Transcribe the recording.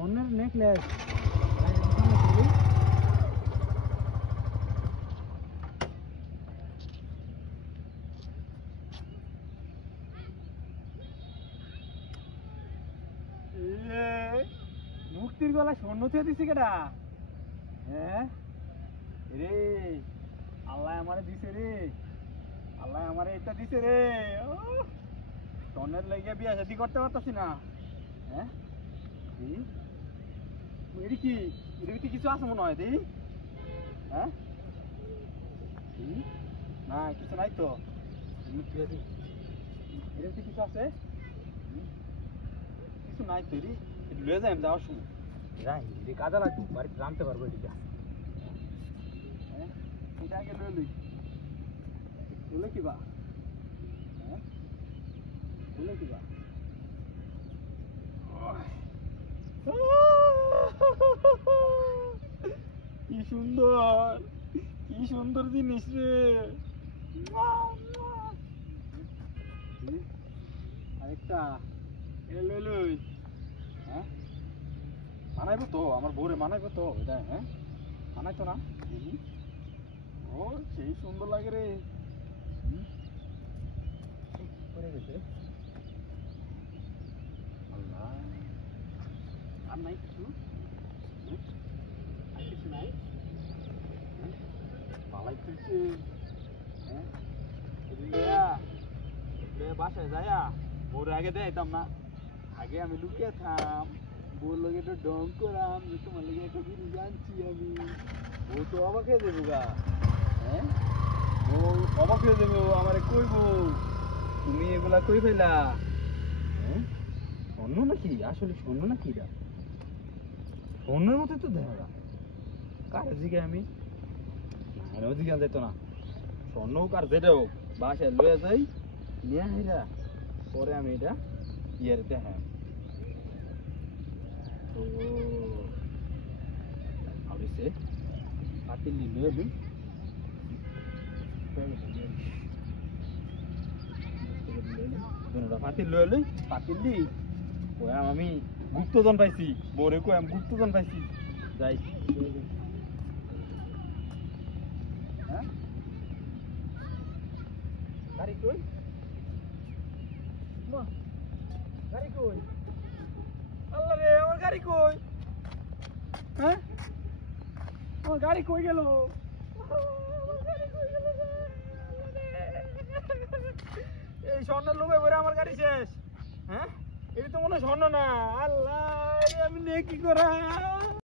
স্বর্ণের নেকলেস। মুক্তির গলায় স্বর্ণ চেয়ে দিছি কেডা? হ্যাঁ রে, আল্লাহ আমারে দিছে রে, আল্লাহ আমারে এটা দিছে রে। স্বর্ণের লেগে বিয়া শাদি করতে পারতাছি না। হ্যাঁ এর কি, এর কি কিছু আছে মনে হয় দি? হ্যাঁ না কিছু নাই তো। এর কি কিছু আছে? কিছু নাই তো রে, লয়ে যাই আমি যাওয়ার সময়। যাই রে, কাজে লাগবে, বাড়িতে জানতে পারবো এটা। হ্যাঁ এটা আগে লয়ে লই। লইলে কি বা? হ্যাঁ লইলে কি বা? কি সুন্দর, কি সুন্দর জিনিস রে। আরেকটা এটা লই লই। হ্যাঁ মানাইবো তো, আমার বউরে মানাইবো তো এটা? হ্যাঁ মানাইতো না? ও সেই সুন্দর লাগে রে। পরে গেছে আল্লাহ। আর নাই কিছু? আর কিছু নাই? পালাই তুলছে। হ্যাঁ বাসায় যায়া বউরে আগে দেখাইতাম না, আগে আমি লুকিয়ে থাম, বউর লগে একটু ডং করাম যে তোমার লগে একটা জিনিস আনছি আমি। বউ তো অবাক হয়ে যাবো গা। হ্যাঁ বউ অবাক হয়ে যাবো, আমারে কইব তুমি এগুলা কই ফেলা। হ্যাঁ স্বর্ণ নাকি? আসলে স্বর্ণ নাকি এটা? স্বর্ণের মতো তো দেখা যায়। কার দিকে আমি না ওদিকে যাইতো না। স্বর্ণ হোক আর যেটা হোক বাসায় লয়ে যাই, নিয়ে হেরা পরে আমি এটা ইয়ের দেখা তো আবিছে পাতিলি লয়ে লই। পাতিল লয়ে লই, পাতিল দি কয়াম আমি গুপ্তধন পাইছি, বউরে কয়াম গুপ্তধন পাইছি। যাই হ্যাঁ গাড়ি কই? মা গাড়ি কই? আল্লাহ রে আমার গাড়ি কই? হ্যাঁ আমার গাড়ি কই গেল? এই স্বর্ণের লোভে ভরে আমার গাড়ি শেষ। হ্যাঁ এটা তো মনে হয় স্বর্ণ না। আল্লাহ আমি নিয়ে কি করা?